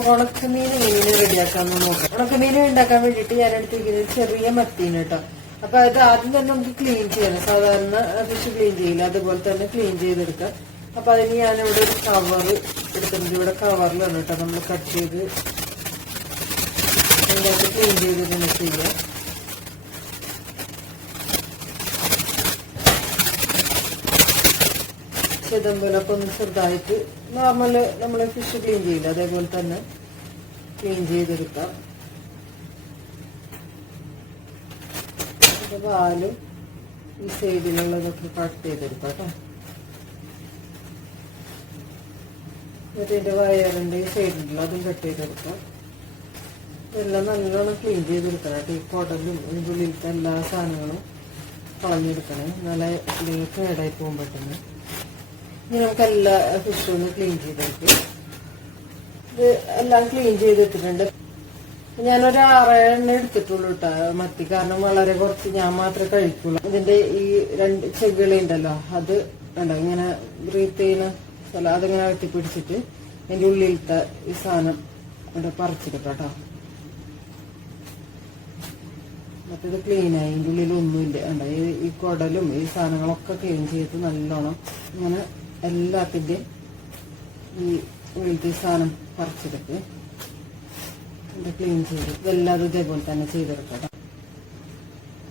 ഉണക്കമീൻ എങ്ങനെ റെഡിയാക്കാമെന്ന് നോക്കാം. ഉണക്കമീൻ ഉണ്ടാക്കാൻ വേണ്ടിയിട്ട് ഞാൻ എടുത്തിരിക്കുന്നത് ചെറിയ മത്തീന് കേട്ടോ. അപ്പൊ അത് ആദ്യം തന്നെ നമുക്ക് ക്ലീൻ ചെയ്യണം. സാധാരണ ഫിഷ് ക്ലീൻ ചെയ്യില്ല. അതുപോലെ തന്നെ ക്ലീൻ ചെയ്തെടുക്കാം. അപ്പൊ അതിന് ഞാനിവിടെ ഒരു കവർ എടുത്തിട്ടുണ്ട്. ഇവിടെ കവറിലാണ് കേട്ടോ. നമ്മൾ കട്ട് ചെയ്ത് ക്ലീൻ ചെയ്ത് തന്നെ ചെയ്യാം ചിതമ്പലൊക്കെ ഒന്ന് ചെറുതായിട്ട് നോർമൽ നമ്മൾ ഫിഷ് ക്ലീൻ ചെയ്യില്ല. അതേപോലെ തന്നെ ക്ലീൻ ചെയ്തെടുക്കാം. പാലും ഈ സൈഡിലുള്ളതൊക്കെ കട്ട് ചെയ്തെടുക്കാം കേട്ടോ. എന്നിട്ട് വയറിന്റെ ഈ സൈഡിലുള്ള അതും കട്ട് ചെയ്തെടുക്കാം. എല്ലാം നല്ലോണം ക്ലീൻ ചെയ്തെടുക്കണം കേട്ടോ. ഈ കുടലും ഇതിന്റെ ഉള്ളിലത്തെ എല്ലാ സാധനങ്ങളും കളഞ്ഞെടുക്കണേ. നല്ല ഇല്ലെങ്കിൽ കേടായി പോകാൻ പെട്ടെന്ന് ഇനി നമുക്ക് എല്ലാ ഫിഷും ഒന്ന് ക്ലീൻ ചെയ്തെടുക്കും. ഇത് എല്ലാം ക്ലീൻ ചെയ്തിട്ടിട്ടുണ്ട് ഞാനൊരു ആറെണ്ണ എടുത്തിട്ടുള്ളൂ കേട്ടോ മത്തി. കാരണം വളരെ കുറച്ച് ഞാൻ മാത്രമേ കഴിക്കുള്ളൂ. ഇതിന്റെ ഈ രണ്ട് ചെകിളി ഉണ്ടല്ലോ അത് ഉണ്ടോ ഇങ്ങനെ ബ്രീത്ത് ചെയ്യുന്ന സ്ഥലം അതിങ്ങനെ അകത്തി പിടിച്ചിട്ട് അതിന്റെ ഉള്ളിലത്തെ ഈ സാധനം ഇവിടെ പറിച്ചിട്ടോ കേട്ടോ മറ്റേത് ക്ലീൻ ആയി. ഇതിന്റെ ഉള്ളിൽ ഒന്നുമില്ല. ഉണ്ടോ ഈ കുടലും ഈ സാധനങ്ങളൊക്കെ ക്ലീൻ ചെയ്ത് നല്ലോണം ഇങ്ങനെ എല്ലാത്തിന്റെയും ഈ ഉള്ളിലത്തെ സാധനം പറിച്ചെടുത്ത് ഇത് ക്ലീൻ ചെയ്ത് ഇതെല്ലാം ഇതേപോലെ തന്നെ ചെയ്തെടുക്കാം.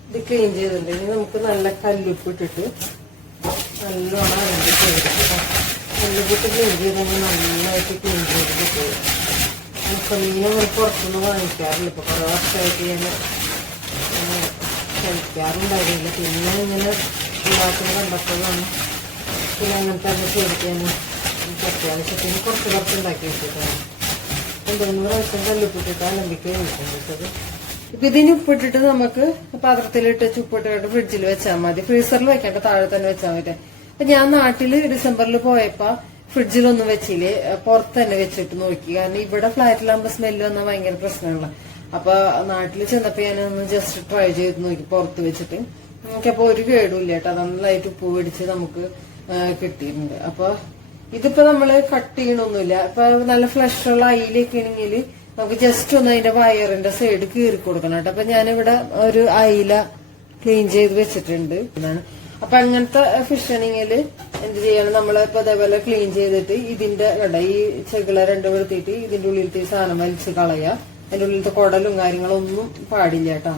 ഇത് ക്ലീൻ ചെയ്തിട്ടുണ്ടെങ്കിൽ നമുക്ക് നല്ല കല്ലുപ്പ് ഇട്ടിട്ട് നല്ലോണം കല്ലുപ്പിട്ട് ക്ലീൻ ചെയ്തെങ്കിൽ നന്നായിട്ട് ക്ലീൻ ചെയ്തിട്ട് പോകും നമുക്ക് പുറത്തുനിന്ന് വാങ്ങിക്കാറില്ല. ഇപ്പൊ കുറെ വർഷമായിട്ട് ഞാൻ കഴിക്കാറുണ്ടായിരുന്നില്ല. പിന്നെ ഇങ്ങനെ ഉണ്ടാക്കുന്ന കണ്ടപ്പോഴാണ് പിന്നെ അങ്ങനത്തെ ചെയ്തിട്ടാണ് എനിക്ക് അത്യാവശ്യത്തിന് കുറച്ച് കുറച്ച് ഉണ്ടാക്കി വെച്ചിട്ടാണ്. മൂന്ന് പ്രാവശ്യം കല്ലുപ്പിട്ടിട്ട് അലമ്പിക്ക് വെച്ചത്. ഇപ്പൊ ഇതിന് ഉപ്പിട്ടിട്ട് നമുക്ക് പാത്രത്തിലിട്ട് ചുപ്പിട്ടിട്ട് ഫ്രിഡ്ജിൽ വെച്ചാൽ മതി. ഫ്രീസറിൽ വെക്കേണ്ട താഴെ തന്നെ വെച്ചാൽ മതി. അപ്പൊ ഞാൻ നാട്ടിൽ ഡിസംബറിൽ പോയപ്പോ ഫ്രിഡ്ജിലൊന്നും വെച്ചില്ലേ. പുറത്ത് തന്നെ വെച്ചിട്ട് നോക്കി. കാരണം ഇവിടെ ഫ്ലാറ്റിലാകുമ്പോ സ്മെല്ല് വന്നാൽ ഭയങ്കര പ്രശ്നമുള്ള അപ്പൊ നാട്ടിൽ ചെന്നപ്പോ ഞാനൊന്ന് ജസ്റ്റ് ട്രൈ ചെയ്ത് നോക്കി പുറത്ത് വെച്ചിട്ട്. നമുക്കപ്പോ ഒരു കേടുമില്ല കേട്ടോ. നന്നായിട്ട് ഉപ്പ് പിടിച്ച് നമുക്ക് കിട്ടിയിട്ടുണ്ട്. അപ്പൊ ഇതിപ്പോ നമ്മൾ കട്ട് ചെയ്യണമൊന്നുമില്ല ഇപ്പൊ നല്ല ഫ്ലഷ് ഉള്ള അയിലൊക്കെ ആണെങ്കിൽ നമുക്ക് ജസ്റ്റ് ഒന്ന് അതിന്റെ വയറിന്റെ സൈഡ് കീറി കൊടുക്കണം കേട്ടോ. അപ്പൊ ഞാനിവിടെ ഒരു അയില ക്ലീൻ ചെയ്ത് വെച്ചിട്ടുണ്ട്. അപ്പൊ അങ്ങനത്തെ ഫിഷ് ആണെങ്കിൽ എന്ത് ചെയ്യണം? നമ്മൾ അതേപോലെ ക്ലീൻ ചെയ്തിട്ട് ഇതിന്റെ കട ഈ ചെകിള രണ്ട് വെളുത്തിട്ട് ഇതിന്റെ ഉള്ളിലത്തെ സാധനം വലിച്ച് കളയുക അതിന്റെ ഉള്ളിലത്തെ കുടലും കാര്യങ്ങളും ഒന്നും പാടില്ല കേട്ടോ.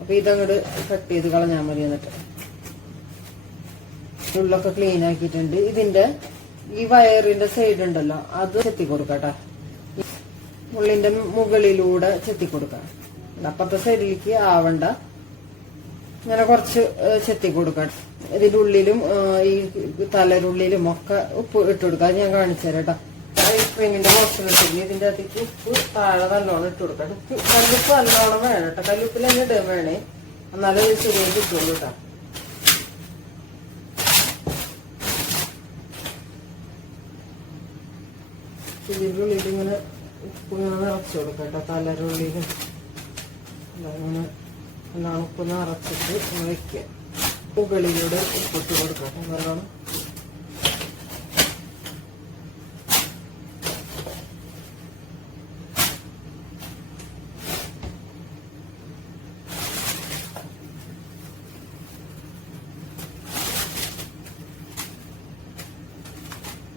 അപ്പൊ ഇതങ്ങോട്ട് കട്ട് ചെയ്ത് കളഞ്ഞാൽ മതി എന്നിട്ട്. ഉള്ളൊക്കെ ക്ലീൻ ആക്കിയിട്ടുണ്ട്. ഇതിന്റെ ഈ വയറിന്റെ സൈഡ് ഉണ്ടല്ലോ അത് ചെത്തി കൊടുക്കട്ടെ ഉള്ളിന്റെ മുകളിലൂടെ ചെത്തി കൊടുക്കാം അപ്പുറത്തെ സൈഡിലേക്ക് ആവണ്ട. ഇങ്ങനെ കുറച്ച് ചെത്തി കൊടുക്കാം ഇതിന്റെ ഉള്ളിലും ഈ തലരുള്ളിലും ഒക്കെ ഉപ്പ് ഇട്ട് കൊടുക്കാം. ഞാൻ കാണിച്ചു തരാം കേട്ടോ ഈ സ്പ്രിങ്ങിന്റെ പോർഷൻ ഇതിന്റെ അകത്തേക്ക് ഉപ്പ് താഴെ നല്ലോണം ഇട്ട് കൊടുക്കാം. ഉപ്പ് കല്ലുപ്പ് നല്ലോണം വേണം കേട്ടോ. കല്ലുപ്പിൽ തന്നെ ഇടുക വേണേ. എന്നാലേ ഇത് ശരിയായി കിട്ടുള്ളൂ കേട്ടോ. ഇതിന്റെ ഉള്ളിൽ ഇങ്ങനെ ഉപ്പ് ഇങ്ങനെ നിറച്ചു കൊടുക്കാം കേട്ടോ. തലരുള്ളിയിലും അങ്ങനെ എല്ലാം ഉപ്പ് നിറച്ചിട്ട് വയ്ക്കുക. ഉപ്പുകളിലൂടെ ഉപ്പിട്ട് കൊടുക്കാം കേട്ടോ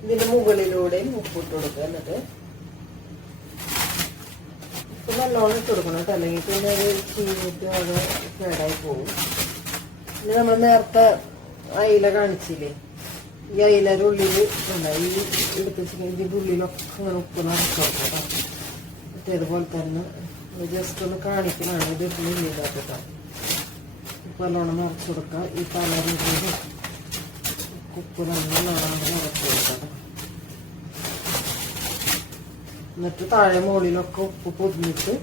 ഇതിന്റെ മുകളിലൂടെയും ഉപ്പിട്ട് കൊടുക്കുക എന്നിട്ട് ഉപ്പ് നല്ലോണം ഇട്ട് കൊടുക്കണം കേട്ടോ. അല്ലെങ്കിൽ പിന്നെ അത് ചീഞ്ഞിട്ട് അത് കേടായി പോകും. പിന്നെ നമ്മൾ നേരത്തെ അയില കാണിച്ചില്ലേ? ഈ അയിലയുടെ ഉള്ളിൽ ഉണ്ടായി ഈ എടുത്ത് ഇതിന്റെ ഉള്ളിലൊക്കെ ഇങ്ങനെ ഉപ്പ് നിറച്ച് കൊടുക്കാം കേട്ടോ. മറ്റേതുപോലെ തന്നെ ജസ്റ്റ് ഒന്ന് കാണിക്കണതാണ് ഇത് ഇല്ലാത്ത കേട്ടോ. ഉപ്പ് നല്ലോണം നിറച്ച് കൊടുക്കുക. ഈ തലറിന്റെ ഉപ്പ് നല്ലോണം നിറച്ച് കൊടുക്കാം എന്നിട്ട് താഴെ മുകളിലൊക്കെ ഉപ്പ് പൊതിഞ്ഞിട്ട്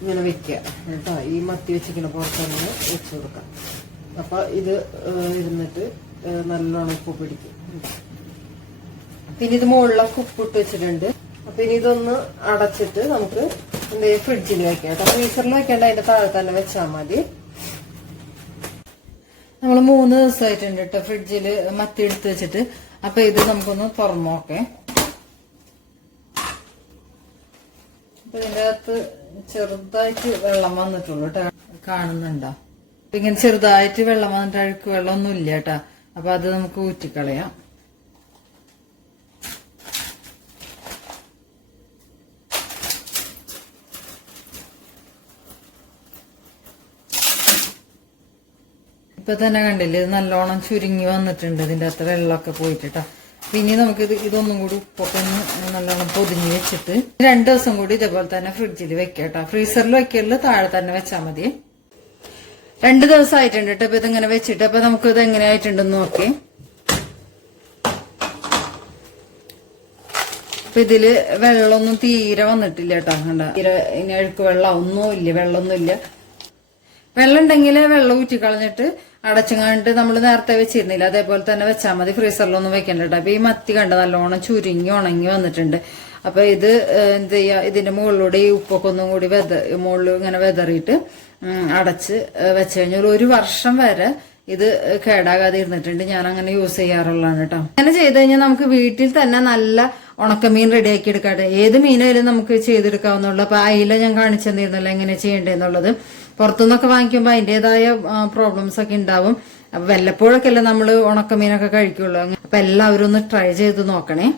ഇങ്ങനെ വെക്കുക. കേട്ടോ ഈ മത്തി വെച്ചിങ്ങനെ പുറത്തങ്ങനെ വെച്ച് കൊടുക്കാം അപ്പൊ ഇത് ഇരുന്നിട്ട് നല്ലോണം ഉപ്പ് പിടിക്കും. പിന്നെ ഇത് മുകളിലൊക്കെ ഉപ്പിട്ട് വെച്ചിട്ടുണ്ട്. അപ്പൊ ഇനി ഇതൊന്ന് അടച്ചിട്ട് നമുക്ക് എന്ത് ചെയ്യും ഫ്രിഡ്ജിൽ വെക്കാം കേട്ടോ. ഫ്രീസറിൽ വെക്കേണ്ട അതിന്റെ താഴെ തന്നെ വെച്ചാൽ മതി. നമ്മൾ മൂന്ന് ദിവസമായിട്ടുണ്ട് കേട്ടോ ഫ്രിഡ്ജിൽ മത്തി എടുത്ത് വെച്ചിട്ട്. അപ്പൊ ഇത് നമുക്കൊന്ന് തുറന്നു നോക്കേ അപ്പൊ ഇതിന്റെ അകത്ത് ചെറുതായിട്ട് വെള്ളം വന്നിട്ടുള്ളൂ കേട്ടോ കാണുന്നുണ്ടോ? ഇങ്ങനെ ചെറുതായിട്ട് വെള്ളം വന്നിട്ട് അഴുക്ക് വെള്ളം ഒന്നും ഇല്ല കേട്ടാ അപ്പൊ അത് നമുക്ക് ഊറ്റിക്കളയാം. ഇപ്പൊ തന്നെ കണ്ടില്ലേ ഇത് നല്ലോണം ചുരുങ്ങി വന്നിട്ടുണ്ട്. ഇതിന്റെ അത്ര വെള്ളമൊക്കെ പോയിട്ടാ പിന്നെ നമുക്ക് ഇത് ഇതൊന്നും കൂടി പൊട്ടൊന്ന് ഒന്ന് നല്ലോണം പൊതിഞ്ഞ് വെച്ചിട്ട് രണ്ടു ദിവസം കൂടി ഇതേപോലെ തന്നെ ഫ്രിഡ്ജിൽ വെക്കട്ടോ ഫ്രീസറിൽ വെക്കൽ താഴെ തന്നെ വെച്ചാൽ മതി. രണ്ട് ദിവസം ആയിട്ടുണ്ട് കേട്ടോ ഇപ്പൊ ഇതിങ്ങനെ വെച്ചിട്ട്. അപ്പൊ നമുക്ക് ഇത് എങ്ങനെ ആയിട്ടുണ്ടെന്ന് നോക്കി. അപ്പൊ ഇതിൽ വെള്ളമൊന്നും തീരെ വന്നിട്ടില്ല കേട്ടോ കണ്ട? തീരെ ഇനി അഴുക്ക് വെള്ളം വെള്ളമൊന്നും ഇല്ല വെള്ളം ഉണ്ടെങ്കിൽ വെള്ളം ഊറ്റി കളഞ്ഞിട്ട് അടച്ചുങ്ങാണ്ട് നമ്മൾ നേരത്തെ വെച്ചിരുന്നില്ല. അതേപോലെ തന്നെ വെച്ചാൽ മതി ഫ്രീസറിലൊന്നും വെക്കണ്ട കേട്ടോ അപ്പൊ ഈ മത്തി കണ്ട നല്ലോണം ചുരുങ്ങി ഉണങ്ങി വന്നിട്ടുണ്ട്. അപ്പൊ ഇത് എന്ത് ചെയ്യാ ഇതിന്റെ മുകളിലൂടെ ഈ ഉപ്പൊക്കെ ഒന്നും കൂടി വെത മുകളിൽ ഇങ്ങനെ വെതറിയിട്ട് അടച്ച് വെച്ച് കഴിഞ്ഞാൽ ഒരു വർഷം വരെ ഇത് കേടാകാതെ ഇരുന്നിട്ടുണ്ട്. ഞാൻ അങ്ങനെ യൂസ് ചെയ്യാറുള്ളതാണ് കേട്ടോ അങ്ങനെ ചെയ്ത് കഴിഞ്ഞാൽ നമുക്ക് വീട്ടിൽ തന്നെ നല്ല ഉണക്കമീൻ റെഡിയാക്കി എടുക്കാട്ടെ. ഏത് മീനായാലും നമുക്ക് ചെയ്തെടുക്കാവുന്നുള്ളൂ അപ്പൊ അയില ഞാൻ കാണിച്ചു തന്നിരുന്നല്ലോ എങ്ങനെ ചെയ്യേണ്ടതെന്നുള്ളത് പുറത്തുനിന്നൊക്കെ വാങ്ങിക്കുമ്പോൾ അതിന്റെതായ പ്രോബ്ലംസ് ഒക്കെ ഉണ്ടാവും. അപ്പൊ വല്ലപ്പോഴൊക്കെ അല്ലേ നമ്മൾ ഉണക്കമീനൊക്കെ കഴിക്കുള്ളൂ. അപ്പൊ എല്ലാവരും ഒന്ന് ട്രൈ ചെയ്ത് നോക്കണേ.